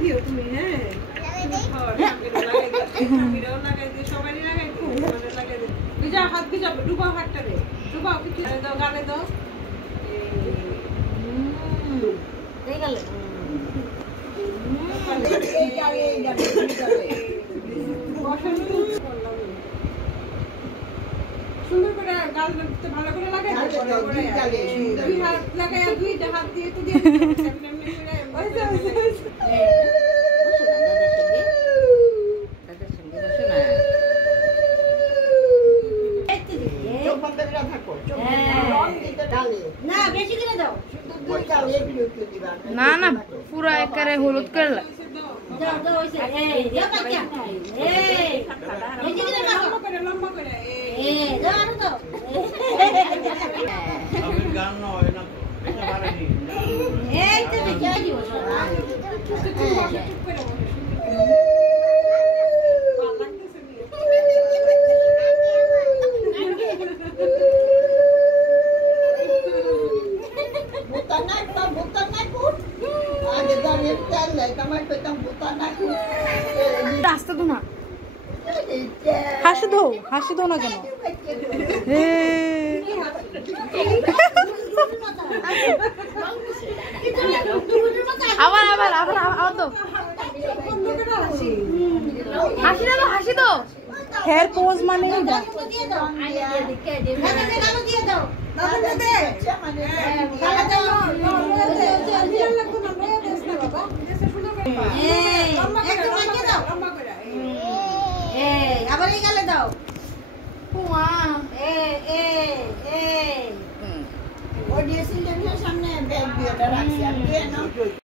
দিও তুমি, হ্যাঁ সবারই লাগাই দিও। ভিজা হাত ভিজাবো, ডুবাও হাতটা রে, ডুবাও কিছু দাও, গালে দাও। সুন্দর করে গাল ভালো করে লাগাই, দুই হাত লাগাই, দুইটা হাত দিয়ে তো দিয়ে না না পুরা একেবারে হলুদ করে রাস্তা তো না হাসি দো না কেন আবার আবার আবার আবার তো হাসি দো হেয়ার পোজ মানে আবার এই গালে দাও ওই ড্রেসিং টেবিলের সামনে ব্যাগ দিয়ে রাখছি আর